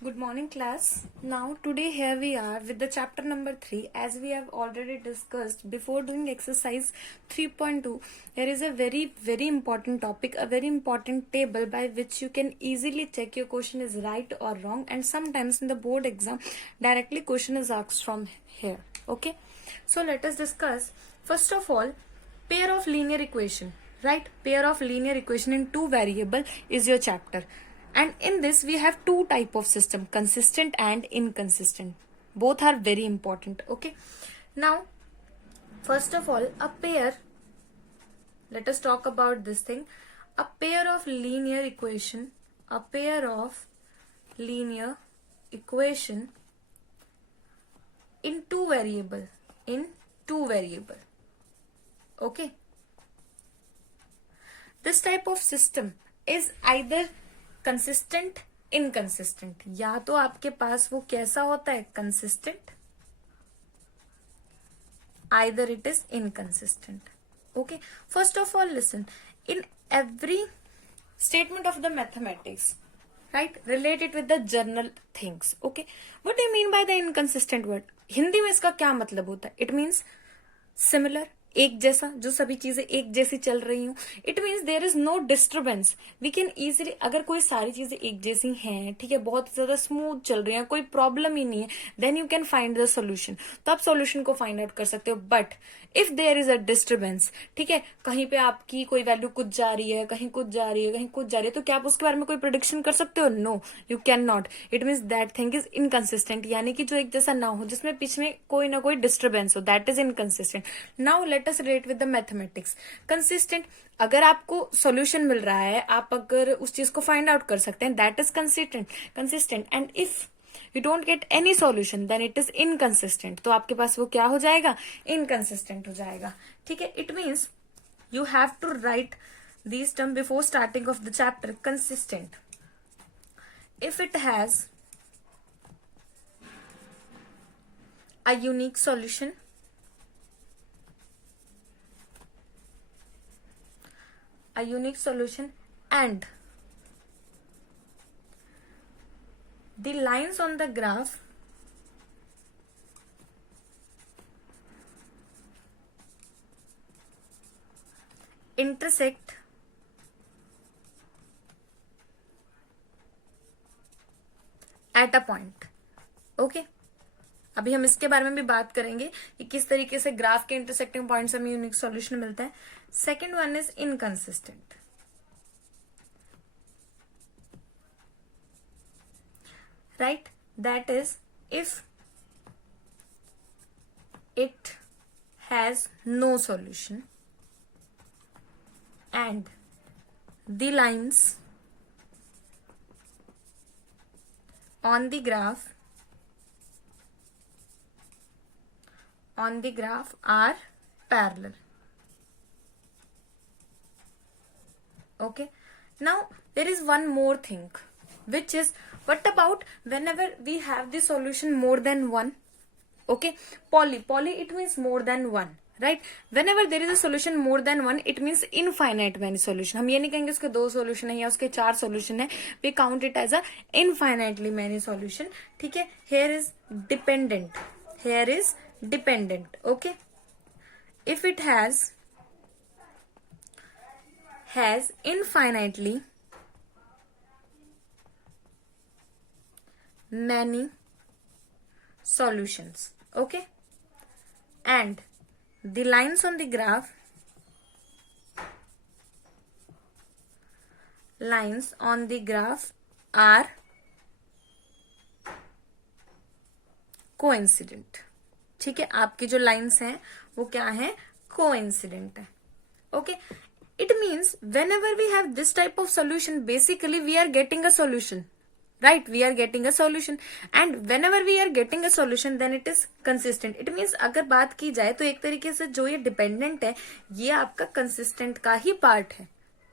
Good morning, class. Now, today here we are with the chapter number 3. As we have already discussed before doing exercise 3.2, there is a very important topic, a very important table by which you can easily check your question is right or wrong. And sometimes in the board exam, directly question is asked from here. Okay. So, let us discuss. First of all, pair of linear equation. Right? Pair of linear equation in two variable is your chapter. And in this we have two type of system, consistent and inconsistent. Both are very important. Okay. Now, first of all, a pair, let us talk about this thing. A pair of linear equation, in two variable. Okay. This type of system is either consistent inconsistent, या तो आपके पास वो कैसा होता है consistent, either it is inconsistent. Okay, first of all listen, in every statement of the mathematics, right, related with the journal things. Okay, what do you mean by the inconsistent word? Hindi में इसका क्या मतलब होता है? It means similar, एक जैसा, जो सभी चीजें एक जैसी चल रही हूं. It means there is no disturbance. We can easily, अगर कोई सारी चीजें एक जैसी हैं, ठीक है, बहुत ज्यादा स्मूथ चल रही है, कोई प्रॉब्लम ही नहीं है, then you can find the solution. तो आप सोल्यूशन को फाइंड आउट कर सकते हो. But if there is a disturbance, ठीक है, कहीं पे आपकी कोई वैल्यू कुछ जा रही है, कहीं कुछ जा रही है, कहीं कुछ जा रही है, तो क्या आप उसके बारे में कोई प्रिडिक्शन कर सकते हो? No, you can not. It means that thing is inconsistent, यानी कि जो एक जैसा ना हो, जिसमें बीच में कोई ना कोई डिस्टर्बेंस हो, that is inconsistent. Now let us relate with the mathematics. Consistent, अगर आपको सॉल्यूशन मिल रहा है, आप अगर उस चीज को फाइंड आउट कर सकते हैं, that is consistent. And if you don't get any solution, then it is inconsistent. तो आपके पास वो क्या हो जाएगा? इनकंसिस्टेंट हो जाएगा. ठीक है, it means you have to write these term before starting of the chapter. Consistent, if it has a unique solution, and the lines on the graph intersect at a point. Okay, अभी हम इसके बारे में भी बात करेंगे कि किस तरीके से ग्राफ के इंटरसेक्टिंग पॉइंट से हमें यूनिक सॉल्यूशन मिलता है. Second one is inconsistent. Right, that is if it has no solution and the lines on the graph are parallel. Okay, now there is one more thing, which is, what about whenever we have the solution more than one? Okay, poly, it means more than one, right? Whenever there is a solution more than one, it means infinite many solution. हम ये नहीं कहेंगे उसके 2 solution है या उसके 4 solution है. We count it as a infinitely many solution. ठीक है, here is dependent. Okay, if it has infinitely many solutions. Okay, and the lines on the graph are coincident. ठीक है, आपकी जो लाइन्स हैं वो क्या है? कोइंसिडेंट है. Okay, it means whenever we have this type of solution, basically we are getting a solution. Right, we are getting a solution, and whenever we are getting a solution, then it is consistent. It means अगर बात की जाए तो एक तरीके से जो ये डिपेंडेंट है, ये आपका कंसिस्टेंट का ही पार्ट है.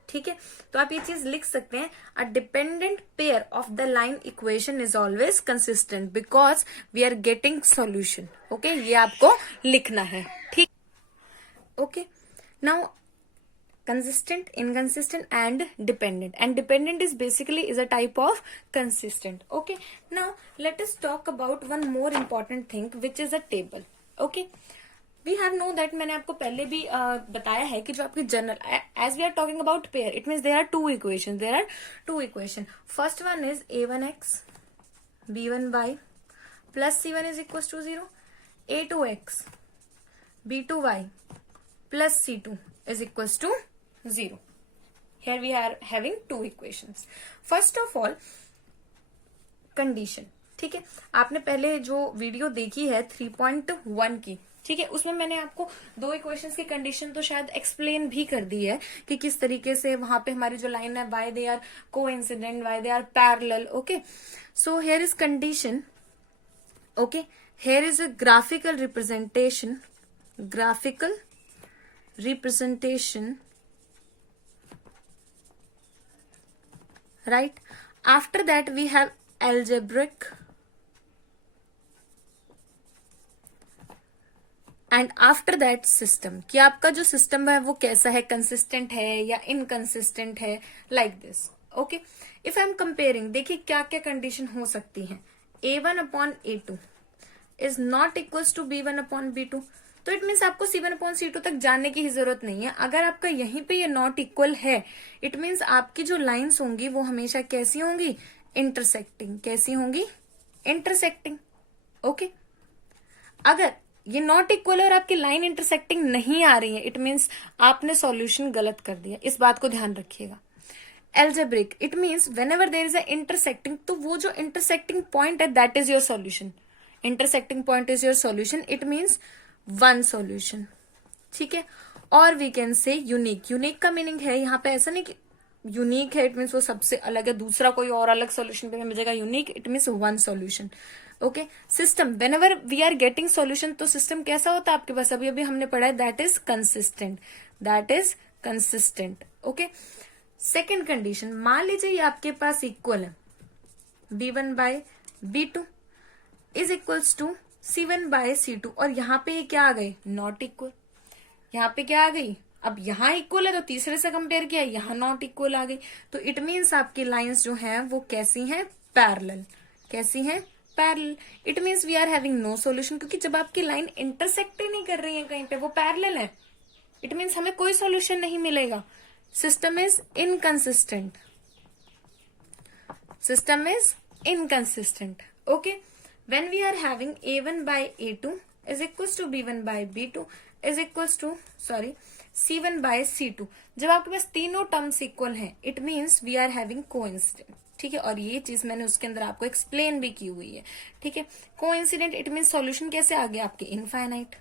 ठीक है, तो आप ये चीज लिख सकते हैं, a dependent pair of the line equation is always consistent because we are getting solution. Okay, ये आपको लिखना है. ठीक, okay, now consistent, inconsistent and dependent, and dependent is basically is a type of consistent. Okay, now let us talk about one more important thing which is a table. Okay, we have know that मैंने आपको पहले भी बताया है कि जो आपकी general, as we are talking about pair, it means there are two equation. First one is a1x b1y plus c1 is equals to 0, a2x b2y plus c2 is equals to 0. Here we are having two equations. First of all, condition. ठीक है, आपने पहले जो video देखी है 3.1 की, ठीक है, उसमें मैंने आपको दो इक्वेशंस की कंडीशन तो शायद एक्सप्लेन भी कर दी है कि किस तरीके से वहां पे हमारी जो लाइन है why they are coincident, why they are parallel. Okay, so here is condition. Okay, here is a graphical representation right? After that we have algebraic, and after that system, कि आपका जो सिस्टम है वो कैसा है, consistent है या inconsistent है, like this. Okay, if I am comparing, देखिए क्या क्या कंडीशन हो सकती है. a1 upon a2 is not equals to b1 upon b2, तो इट मीन्स आपको c1 अपॉन c2 तक जाने की ही जरूरत नहीं है. अगर आपका यहीं पे ये नॉट इक्वल है, इट मीन्स आपकी जो लाइंस होंगी वो हमेशा कैसी होंगी, इंटरसेक्टिंग. कैसी होंगी, इंटरसेक्टिंग. ओके, अगर ये नॉट इक्वल और आपकी लाइन इंटरसेक्टिंग नहीं आ रही है, इट मीन्स आपने सॉल्यूशन गलत कर दिया. इस बात को ध्यान रखिएगा. Algebraic, it means whenever there is a intersecting, तो वो जो इंटरसेक्टिंग पॉइंट है that is your solution. Intersecting point is your solution, it means one solution. ठीक है, और we can say unique. Unique का मीनिंग है यहाँ पे ऐसा नहीं कि यूनिक है इट मीन्स वो सबसे अलग है, दूसरा कोई और अलग सॉल्यूशन पे मिल जाएगा. Unique it means one solution. Okay, system, whenever we are getting solution, तो सिस्टम कैसा होता है आपके पास, अभी अभी हमने पढ़ा है, that is consistent. Okay, second condition, मान लीजिए ये आपके पास इक्वल है, b1 by b2 is equals to c1 by c2, और यहाँ पे क्या आ गई, नॉट इक्वल. यहाँ पे क्या आ गई, अब यहाँ इक्वल है तो तीसरे से कंपेयर किया, यहाँ नॉट इक्वल आ गई, तो इट मीन्स आपकी लाइंस जो हैं वो कैसी हैं, पैरेलल. कैसी हैं, parallel. It means we are having no solution, क्योंकि जब आपकी लाइन इंटरसेक्ट ही नहीं कर रही है कहीं पे, वो पैरेलल है, इट मीन्स हमें कोई सॉल्यूशन नहीं मिलेगा. System is inconsistent. Okay, when we are having a1 by a2 is equals to b1 by b2 is equals to c1 by c2, जब आपके पास तीनों टर्म्स इक्वल हैं, it means we are having coincident. ठीक है, और ये चीज मैंने उसके अंदर आपको एक्सप्लेन भी की हुई है. ठीक है, कोइंसिडेंट इट मीन्स सॉल्यूशन कैसे आ गया आपके, इनफाइनाइट.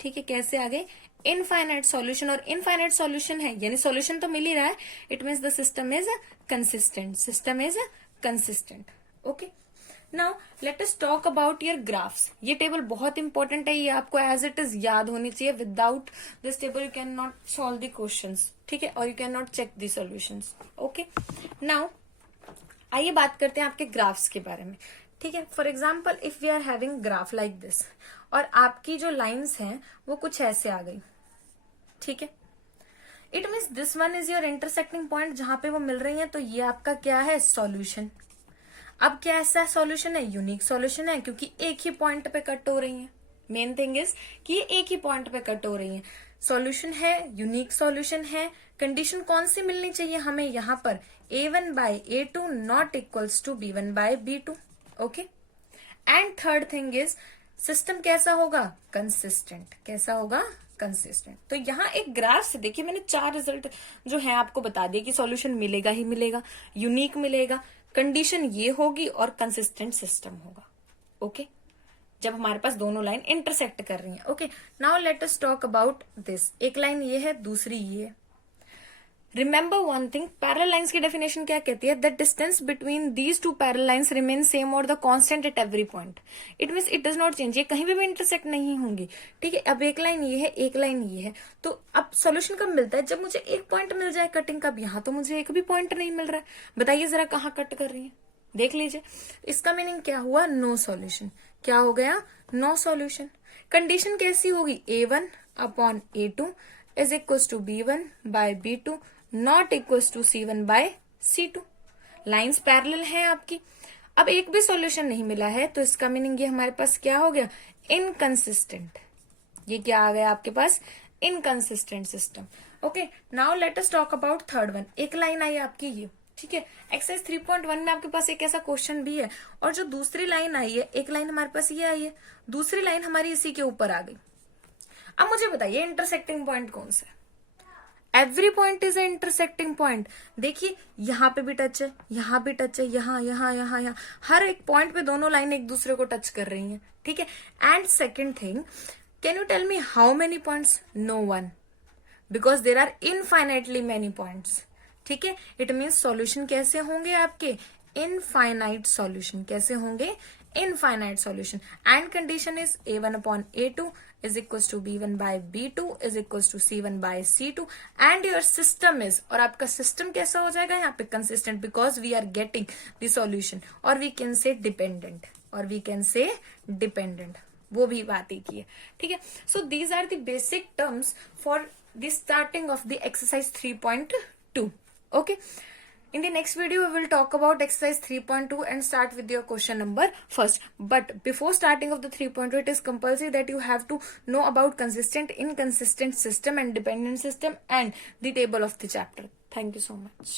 ठीक है, कैसे आ गए, इनफाइनाइट सॉल्यूशन, और इनफाइनाइट सॉल्यूशन है यानी सॉल्यूशन तो मिल ही रहा है, it means the system is consistent. Okay, now let us talk about your graphs. ये टेबल बहुत इंपॉर्टेंट है, ये आपको एज इट इज याद होनी चाहिए. Without this table you can not solve the questions. ठीक है, और you can not check the solutions. Okay, now आइए बात करते हैं आपके ग्राफ्स के बारे में. ठीक है, for example if we are having graph like this, और आपकी जो लाइन्स हैं वो कुछ ऐसे आ गई. ठीक है, it means this one is your intersecting point, जहां पे वो मिल रही है, तो ये आपका क्या है, सॉल्यूशन. अब क्या ऐसा सॉल्यूशन है, यूनिक सॉल्यूशन है, क्योंकि एक ही पॉइंट पे कट हो रही है. मेन थिंग इज कि ये एक ही पॉइंट पे कट हो रही है. सॉल्यूशन है, यूनिक सॉल्यूशन है. कंडीशन कौन सी मिलनी चाहिए हमें यहाँ पर, a1 by a2 not equals to b1 by b2. Okay, and third thing is system कैसा होगा, कंसिस्टेंट. कैसा होगा, कंसिस्टेंट. तो यहाँ एक ग्राफ से देखिए मैंने 4 रिजल्ट जो है आपको बता दिए कि सॉल्यूशन मिलेगा ही मिलेगा, यूनिक मिलेगा, कंडीशन ये होगी, और कंसिस्टेंट सिस्टम होगा. ओके, जब हमारे पास दोनों लाइन इंटरसेक्ट कर रही हैं. Okay, now let us talk about this. एक लाइन ये है, दूसरी ये है. Remember one thing, parallel lines की डेफिनेशन क्या कहती है, the distance between these two parallel lines remain same और the constant at every point. It means it does not change, ये कहीं भी इंटरसेक्ट नहीं होंगी. ठीक है, अब एक लाइन ये है, एक लाइन ये है, तो अब सॉल्यूशन कब मिलता है, जब मुझे एक पॉइंट मिल जाए कटिंग का. यहाँ तो मुझे एक भी पॉइंट नहीं मिल रहा है, बताइए जरा कहाँ कट कर रही है, देख लीजिए. इसका मीनिंग क्या हुआ, नो सॉल्यूशन. क्या हो गया, नो सॉल्यूशन. कंडीशन कैसी होगी, a1 upon a2 is equals to B1 by B2 not equals to C1 by C2. Lines parallel हैं आपकी. अब एक भी सॉल्यूशन नहीं मिला है तो इसका मीनिंग ये हमारे पास क्या हो गया, इनकंसिस्टेंट. ये क्या आ गया आपके पास, inconsistent system. Okay, now let us talk about third one. एक लाइन आई आपकी ये, ठीक है. एक्सरसाइज 3.1 में आपके पास एक ऐसा क्वेश्चन भी है, और जो दूसरी लाइन आई है, एक लाइन हमारे पास ये आई है, दूसरी लाइन हमारी इसी के ऊपर आ गई. अब मुझे बताइए इंटरसेक्टिंग पॉइंट कौन सा है. Every point is a intersecting point. देखिए यहाँ पे भी टच है, यहाँ भी टच है, यहाँ यहाँ यहाँ यहाँ, हर एक पॉइंट पे दोनों लाइन एक दूसरे को टच कर रही हैं, ठीक है. And second thing, can you tell me how many points, no one, because there are infinitely many points, ठीक है. इट मीन्स सॉल्यूशन कैसे होंगे आपके, इनफाइनाइट सॉल्यूशन. कैसे होंगे, infinite solution. And condition is A1 upon A2 is equals to B1 by B2 is equals to C1 by C2 and your system is, और आपका system कैसा हो जाएगा यहाँ पे, consistent, because we are getting the solution. और we can say dependent, और we can say dependent, वो भी बात ही की है, ठीक है. So these are the basic terms for the starting of the exercise 3.2. okay, in the next video we will talk about exercise 3.2 and start with your question number first. But before starting of the 3.2, it is compulsory that you have to know about consistent, inconsistent system and dependent system and the table of the chapter. Thank you so much.